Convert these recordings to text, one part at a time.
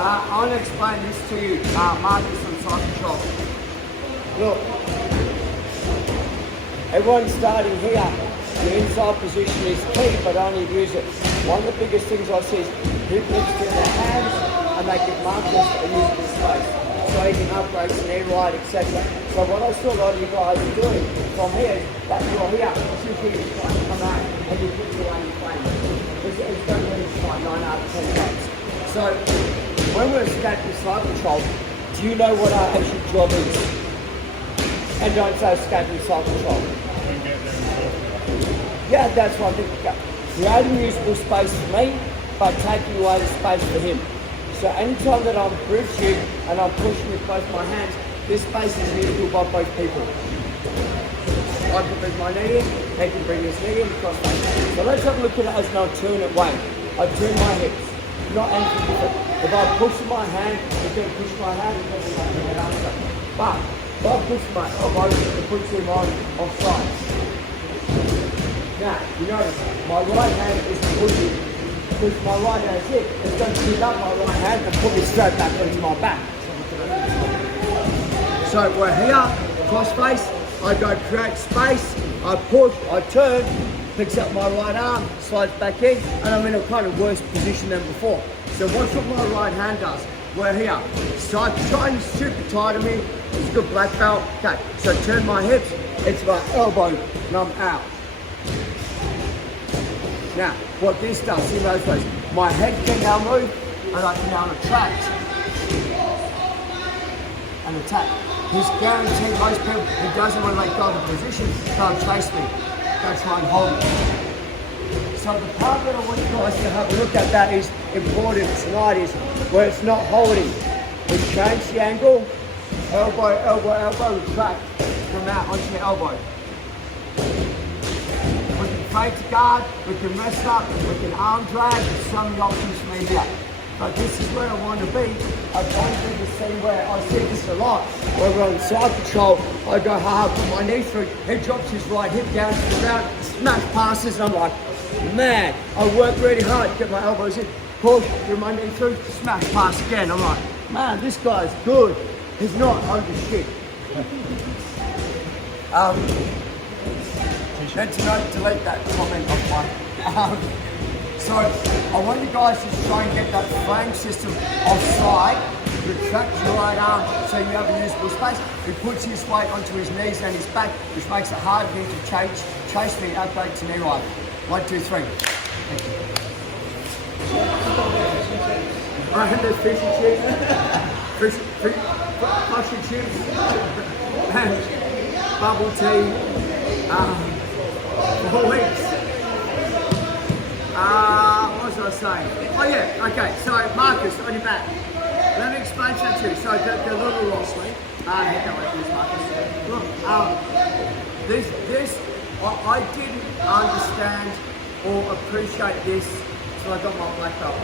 I want to explain this to you, Marcus on side control. Look, everyone's starting here. The inside position is key, but only use it. One of the biggest things I see is people extend their hands and they give Marcus a usable space. So he can upgrade an air ride, etc. So what I saw a lot of you guys are doing from here, that you're here, 2 feet is trying to come out and you put your own frame. It's going to be like 9 out of 10 times. So when we're escaping side control, do you know what our actual job is? And don't say escaping side control. Yeah, that's what I think. Creating usable space for me, but taking away the space for him. So anytime that I'm bridging and I'm pushing with both my hands, this space is usable by both people. I can bring my knee in, he can bring his knee in, across my hand. So let's have a look at it as an alternate way. I turn my hips, not anything different. If I push my hand, he's going to push my hand, he's going to push my head after. But if I push my elbow, it puts him on sides. Now, you notice, my right hand is pushing, push my right hand is here. It's going to pick up my right hand and put me straight back onto my back. So we're here, cross face, I go create space, I push, I turn, picks up my right arm, slides back in, and I'm in a kind of worse position than before. So watch what my right hand does. We're here. Side trying to super tight on me. It's a good black belt. Okay, so turn my hips, it's my elbow, and I'm out. Now, what this does, see those ways, my head can now move, and I can now attract and attack. He's guaranteed most people who doesn't want to let go of the position, can't chase me. Go try and hold it. So the part that I want you guys to have a look at that is important tonight is where it's not holding. We change the angle, elbow, elbow, elbow, retract, come out onto your elbow. We can fade to guard, we can rest up, we can arm drag, there's so many options for me here. But this is where I want to be. I don't do the same way. I see this a lot. Where we're on side control, I go hard, put my knee through, he drops his right hip down to the ground, smash passes, and I'm like, man, I work really hard to get my elbows in, push, get my knee through, smash pass again. I'm like, man, this guy's good. He's not over shit. Meant to not delete that comment off my. So I want you guys to try and get that frame system offside, retract your right arm so you have a usable space. He puts his weight onto his knees and his back, which makes it hard for him to chase me outbreak to knee ride. 1, 2, 3. Thank you. I have those fish and chips, fish and chips, and bubble tea. 4 weeks. What was I saying? Oh yeah, okay, so Marcus, on your back. Let me explain that to you. So the little Rossley, head that way, please, Marcus. Look, I didn't understand or appreciate this until I got my black belt.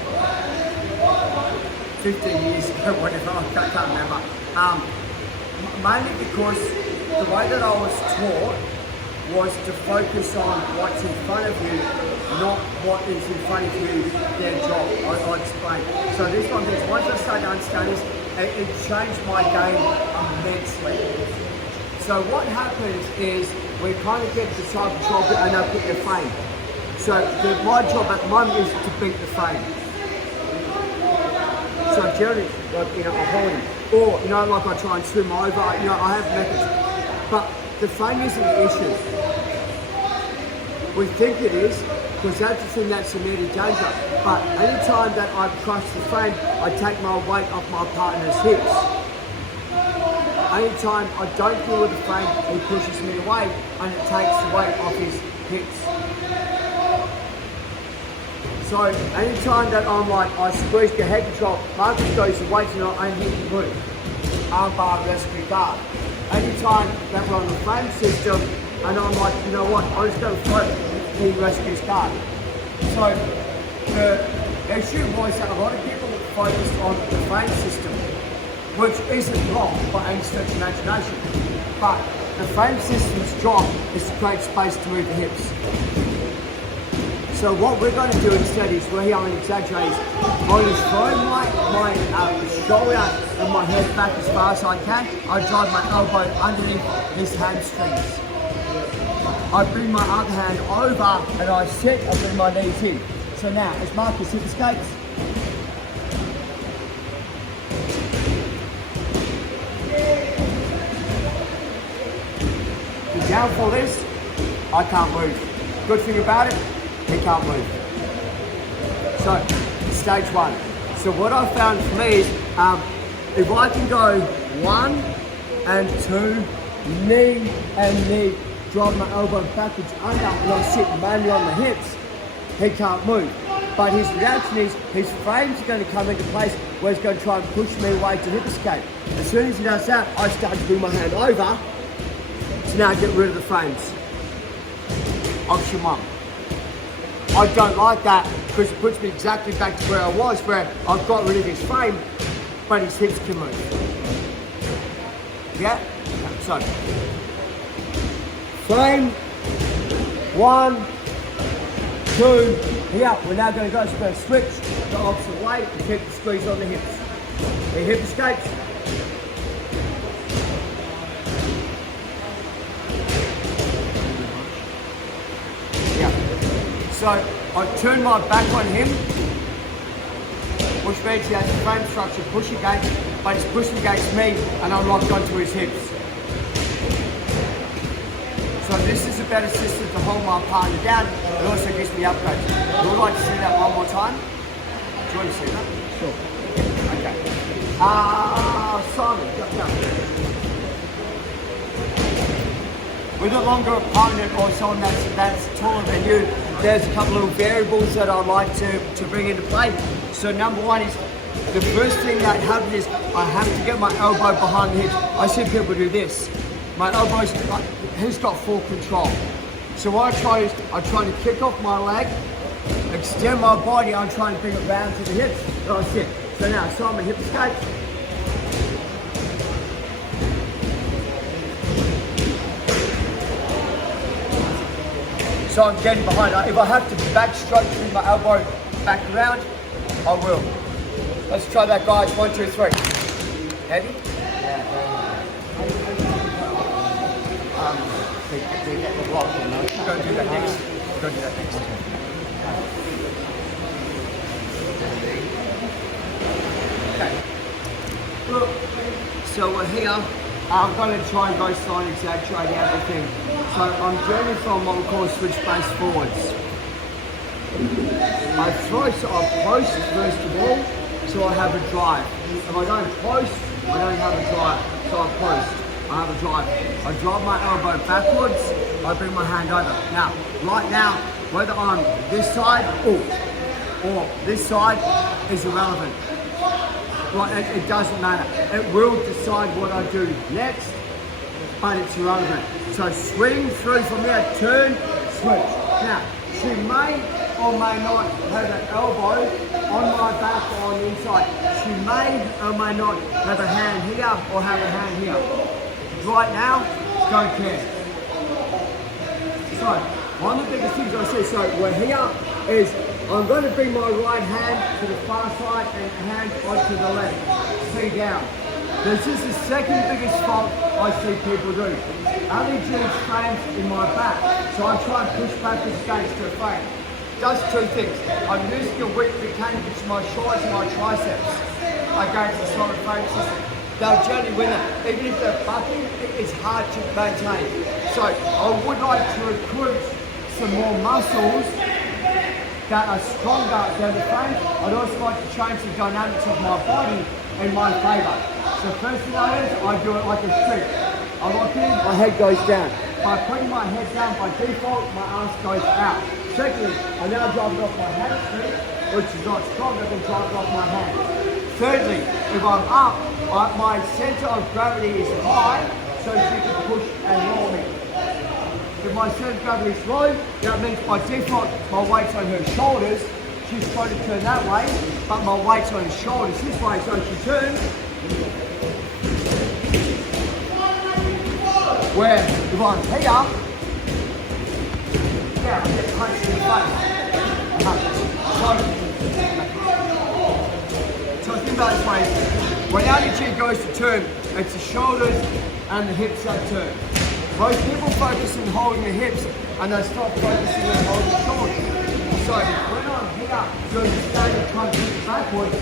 15 years ago, whatever, I can't remember. Mainly because the way that I was taught was to focus on what's in front of you, not what is in front of you, their job. I'll explain. So this one is, once I started to understand this, it changed my game immensely. So what happens is, we kind of get the side control bit and they'll put their frame. So my job at the moment is to beat the frame. So generally, like, I hold him. Or, like I try and swim over, I have methods. But the frame isn't the issue. We think it is, because that's the thing that's immediate danger. But any time that I crush the frame, I take my weight off my partner's hips. Anytime I don't deal with the frame, he pushes me away and it takes the weight off his hips. So anytime that I'm like, I squeeze the head control, Marcus goes the weight and I hit the move. Arm bar, rescue guard. Anytime that we're on the frame system and I'm like, you know what, I'm just going to float, he rescues guard. So the issue was that a lot of people focused on the frame system, which isn't wrong by any stretch of imagination. But the frame system's job is to create space to move the hips. So what we're going to do instead is, where I'm going to exaggerate, I'm going to throw my shoulder and my head back as far as I can. I drive my elbow underneath his hamstrings. I bring my other hand over and I sit, I bring my knees in. So now, as Marcus hip escapes. The downfall is, I can't move. Good thing about it, he can't move. So, stage one. So what I found for me is, if I can go 1 and 2, knee and knee, drive my elbow backwards under, and I sit mainly on the hips, he can't move. But his reaction is, his frames are going to come into place where he's going to try and push me away to hip escape. As soon as he does that, I start to bring my hand over to now get rid of the frames. Option 1. I don't like that because it puts me exactly back to where I was, where I've got rid of his frame, but his hips can move. Yeah? So, frame, 1, 2, here, we're now going to go, so we're going to switch the opposite way and keep the squeeze on the hips. The hip escapes. Yeah. So, I turn my back on him, which means he has the frame structure push against, but he's pushing against me and I'm locked onto his hips. So this is a better system to hold my partner down. It also gives me upgrades. Would you like to see that one more time? Do you want to see that? Sure. Okay. Simon, go. With a longer opponent or someone that's taller than you, there's a couple of variables that I'd like to bring into play. So number one is, the first thing that happens is I have to get my elbow behind the hips. I see people do this. My elbow's, he's got full control. So what I try is, I try to kick off my leg, extend my body, I'm trying to bring it round to the hips, and I sit. So now, Simon, hip escape. So I'm getting behind. If I have to backstroke through my elbow back around, I will. Let's try that, guys. 1, 2, 3. Heavy? Go do that next. Go do that next. Okay. Look, so we're here. I'm going to try and go slow and exaggerate everything. So I'm journeying from what we call switch base forwards. I post first of all, so I have a drive. If I don't post, I don't have a drive. So I post. I have a drive. I drive my elbow backwards, I bring my hand over. Now, right now, whether I'm this side or this side is irrelevant. Right, it doesn't matter. It will decide what I do next, but it's irrelevant. So swing through from there, turn, switch. Now, she may or may not have an elbow on my back or on the inside. She may or may not have a hand here or have a hand here. Right now, don't care. So, one of the biggest things I see, so we're here, is I'm going to bring my right hand to the far side and hand onto the left. See down. This is the second biggest fault I see people do. LEG frames in my back, so I try and push backwards against the frame. Does 2 things. I'm using a weak mechanic to my shoulders and my triceps against the solid frame system. They'll generally win it. Even if they're bucking, it's hard to maintain. So I would like to recruit some more muscles that are stronger than the frame. I'd also like to change the dynamics of my body in my favour. So first thing I do, I do it like a streak. I lock in, my head goes down. By putting my head down by default, my arms goes out. Secondly, I now drive it off my hamstring, which is not stronger than driving off my hand. Thirdly, if I'm up, my centre of gravity is high, so she can push and roll me. If my centre of gravity is low, that means by default my weight's on her shoulders. She's trying to turn that way, but my weight's on her shoulders this way, so she turns. Where if I'm here, yeah, I get punched in the face. So think about it this way. When our attitude goes to turn, it's the shoulders and the hips that turn. Most people focus on holding the hips and they stop focusing on holding the shoulders. So when I'm here doing the standing trying to push backwards,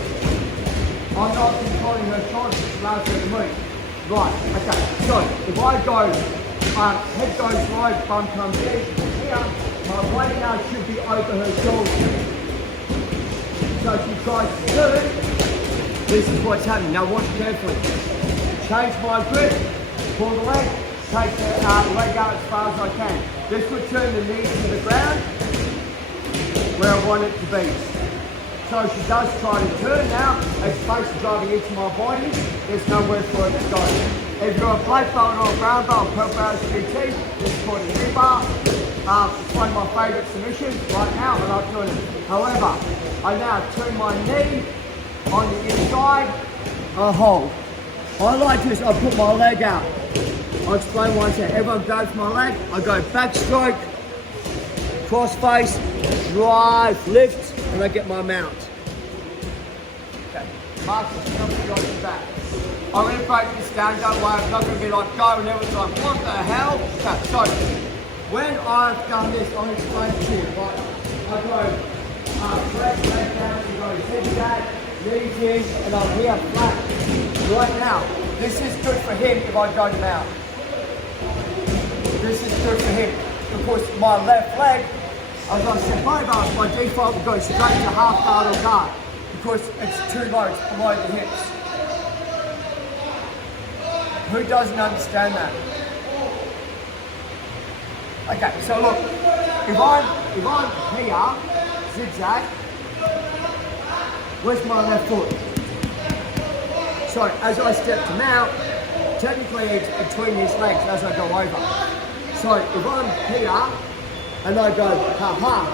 I'm not controlling her shoulders, it's allowed her to move. Right, okay, so if I go, head goes wide, bum comes in, here, my weight now should be over her shoulders. So she tries to turn, this is what's happening. Now watch carefully. Change my grip, pull the leg, take the leg out as far as I can. This will turn the knees to the ground where I want it to be. So she does try to turn now, as opposed to driving into my body, there's nowhere for it to go. If you're a plate bowler or a ground bowler, Pearl Barrels GT, this is called a knee bar. It's one of my favourite submissions right now, I love doing it. However, I now turn my knee on the inside, I hold. I like this, I put my leg out. I'll explain why I say everyone goes for my leg, I go backstroke, cross face, drive, lift, and I get my mount. Okay, Marcus, come to go back. I'm going to break this down, don't worry, I'm not going to be like go and everyone's like, what the hell? Okay, so, when I've done this, I'll explain to you, right? I go press, leg down, and go zigzag, knees in, and I'm here flat. Right now, this is good for him if I go down. This is good for him, because my left leg, as I said, my default will go straight to half guard or guard because it's too low, it's below the hips. Who doesn't understand that? Okay, so look, if I'm here, zigzag, where's my left foot? So as I step to mount, technically it's between his legs as I go over. So if I'm here, and I go, ha-ha,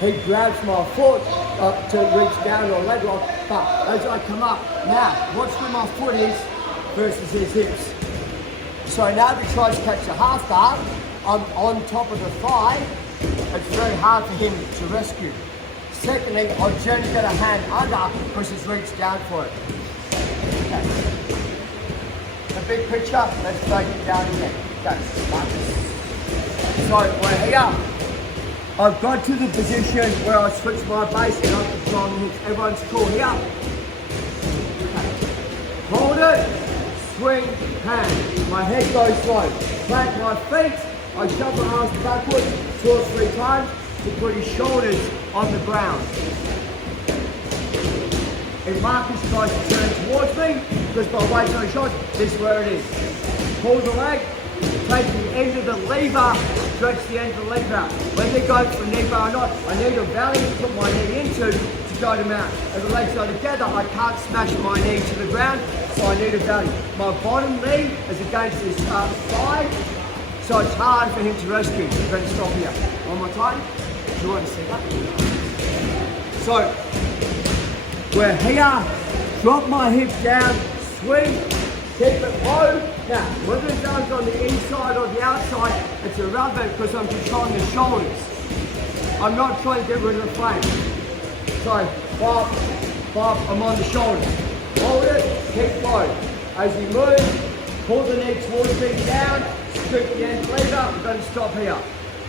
he grabs my foot to reach down or leg lock, but as I come up, now, watch where my foot is versus his hips. So now if he tries to catch a half guard, I'm on top of the thigh, it's very hard for him to rescue. Secondly, I'll generally get a hand under because he's reached down for it. Okay. The big picture, let's break it down again. Okay. So we're here. I've got to the position where I switch my base and I'm controlling hips. Everyone's cool here. Okay. Hold it, swing, hand. My head goes slow. Plant my feet, I shove my arms backwards 2 or 3 times to put his shoulders on the ground. If Marcus tries to turn towards me, because my weight's on his shoulders, this is where it is. Pull the leg, take the end of the lever, stretch the end of the lever out. Whether it goes for a knee bar or not, I need a valley to put my knee into to go to mount. If the legs go together, I can't smash my knee to the ground, so I need a valley. My bottom knee is against his thigh, so it's hard for him to rescue. I'm going to stop here. One more time. Do you want to see that? So, we're here, drop my hips down, swing, keep it low. Now, whether it goes on the inside or the outside, it's irrelevant because I'm controlling the shoulders. I'm not trying to get rid of the frame. So, bop, bop, I'm on the shoulders. Hold it, keep low. As you move, pull the knee towards me down, scoop the end lever, I'm going to stop here.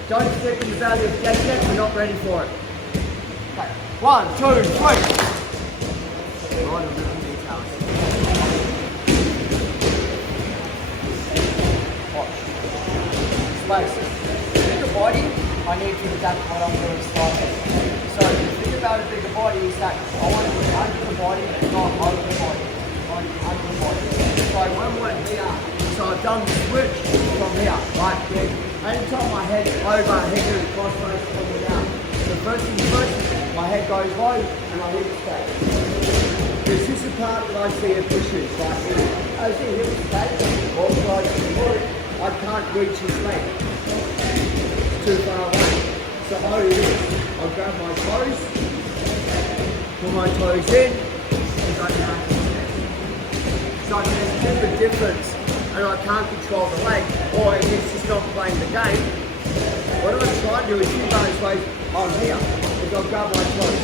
Don't step in the valley of death yet, we're not ready for it. Okay, 1, 2, 3. Space. Bigger body, I need to adapt what I'm doing slightly. So the thing about a bigger body is that I want to be under the body, not over the body. I want to be under the body. So when we're here, so I've done the switch from here, right here. Anytime my head over, head to the cross face coming down. So first thing first, my head goes low and I hit straight. This is the part that I see of issues, like here. As he hits straight, or tries to move, I can't reach his leg. It's too far away. So I I'll grab my toes, pull my toes in, and go down. So there's a bit of a difference, and I can't control the leg, or it's just not playing the game. What I'm trying to do is keep those ways on here. If is I'll grab my toes.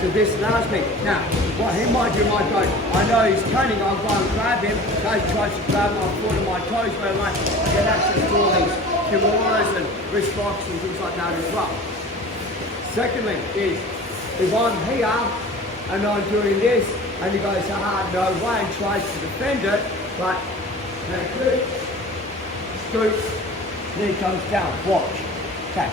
So this allows me. Now, what he might do might go, I know he's cunning, I'll go and grab him. He tries to grab my foot and my toes, but I get access to all these kimuras and wrist locks and things like that as well. Secondly is, if I'm here and I'm doing this, and he goes, no way, and tries to defend it, but scoots, then he comes down, watch. Okay.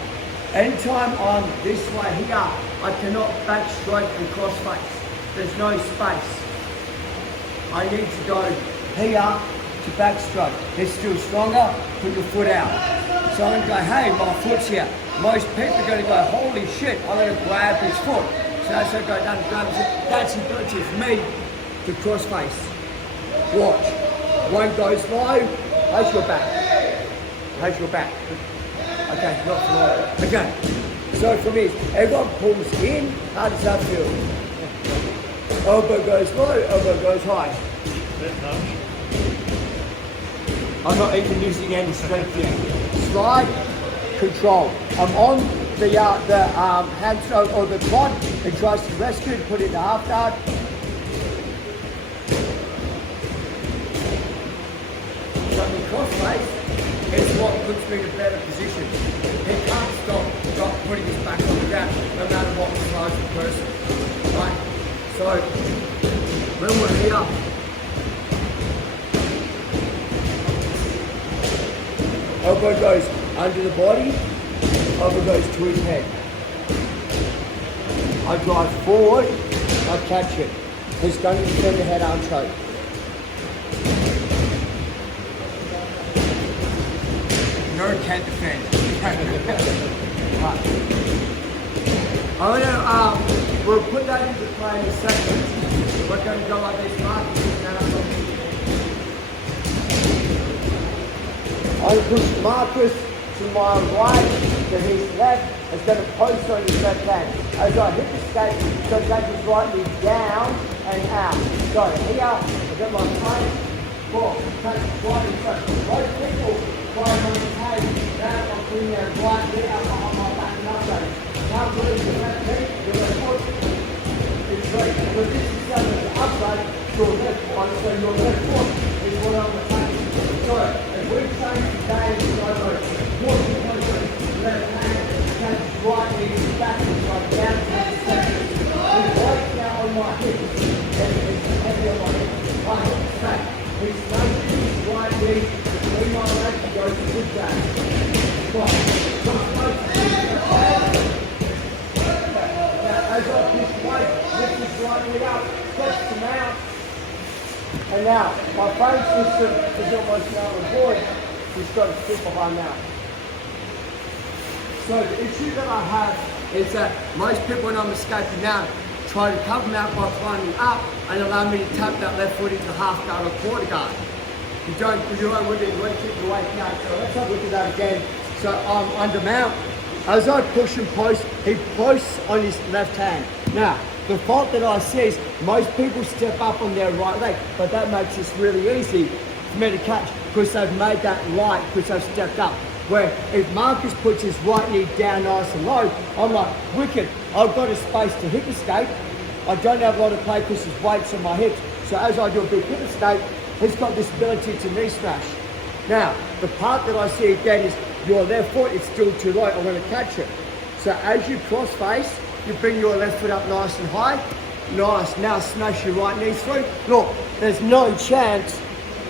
Anytime I'm this way here, I cannot backstroke and cross face. There's no space. I need to go here to backstroke. It's still stronger, put your foot out. So I'm going to go, hey, my foot's here. Most people are going to go, holy shit, I'm going to grab his foot. So that's how I go down and grab his foot. That's the ability for me to cross face. Watch. One goes low, how's your back? How's your back? Okay, not low. Okay, so for me, everyone pulls in, how does that feel? Elbow goes low, elbow goes high. I'm not even using any strength here. Slide, control. I'm on the handstroke or the quad, and tries to rescue and put it in the half guard. So the cross face is what puts me in a better position. He can't stop putting his back on the ground, no matter what the size of the person. Right? So when we're here, elbow goes under the body, elbow goes to his head. I drive forward, I catch it. He's going to turn the head arm choke. No, can't defend. Right. I'm gonna, we'll put that into play in a second. We're going to go like this, Marcus. I push Marcus to my right, to his left. It's going to post on his left hand. As I hit the skate, so take his right knee down and out. So here, I get my plane. Four, take right and front. Most people try on the head, down, I'm putting their right knee out behind my back and upside. Now put your left knee, your left foot is straight. But this is going to upside, your left one, so your left foot is what I'm attacking. So, if we change today, it's over 40 left hand, take right knee back and right down to the center. He's right now on my hips, and it's heavy on my hips. Right, straight. He's taking his right knee between my legs and goes to the back. Right, as I push weight, lift his right knee up, stretch him out. And now, my phone system is almost now on board. He's got a super high mount. So the issue that I have is that most people when I'm escaping now try to cover them out by climbing up and allow me to tap that left foot into half guard or quarter guard. You don't want to keep the weight down. So let's have a look at that again. So I'm under mount. As I push and post, he posts on his left hand. Now, the fault that I see is most people step up on their right leg, but that makes this really easy for me to catch because they've made that light because they've stepped up. Where if Marcus puts his right knee down nice and low, I'm like, wicked, I've got a space to hip escape. I don't have a lot of play because his weight's on my hips. So as I do a big hip escape, he's got this ability to knee smash. Now, the part that I see again is your left foot is still too low, I'm going to catch it. So as you cross face, you bring your left foot up nice and high. Nice, now smash your right knee through. Look, there's no chance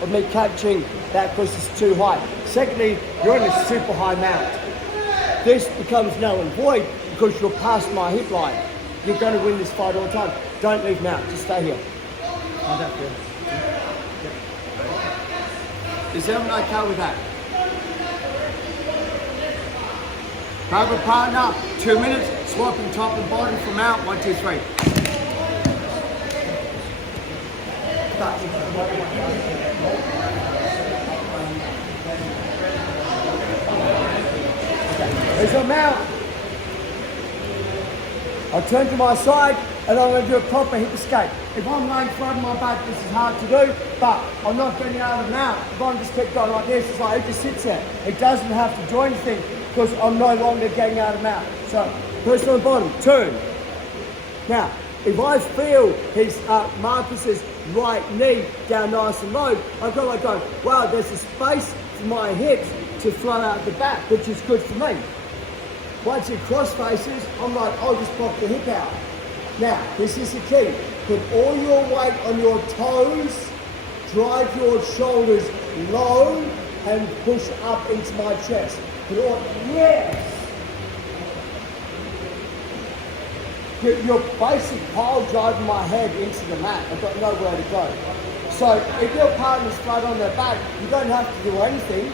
of me catching that because it's too high. Secondly, you're in a super high mount. This becomes null and void because you're past my hip line. You're going to win this fight all the time. Don't leave mount, just stay here. How's that feel? Is everyone okay with that? Grab a partner, 2 minutes, swapping top and bottom from out, 1, 2, 3. There's your mount. I'll turn to my side and I'm going to do a proper hip escape. If I'm laying flat on my back, this is hard to do, but I'm not getting out of the mount. If I just keep going like this, it just sits there. It doesn't have to do anything because I'm no longer getting out of the mount. So Person on the bottom, turn. Now, if I feel his Marcus's right knee down nice and low, I've got like going, wow, there's a space for my hips to flow out the back, which is good for me. Once it cross faces, I'm like, I'll just pop the hip out. Now, this is the key. Put all your weight on your toes, drive your shoulders low, and push up into my chest. Put all, yes! You're basically pile driving my head into the mat. I've got nowhere to go. So if your partner's flat on their back, you don't have to do anything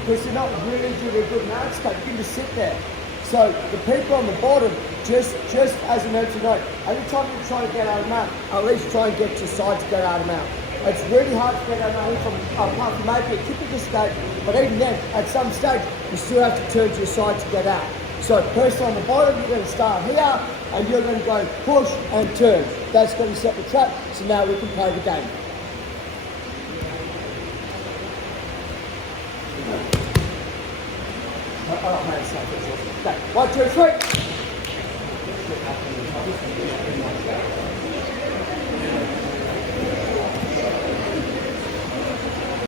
because you're not really doing a good mat state. You can just sit there. So the people on the bottom, just as an note to note, anytime you try to get out of the mat, at least try and get to your side to get out of the mat. It's really hard to get out of the mat apart from maybe a typical state, but even then, at some stage, you still have to turn to your side to get out. So person on the bottom, you're going to start here, and you're going to go push and turn. That's going to set the trap, so now we can play the game. Okay, 1, 2, 3.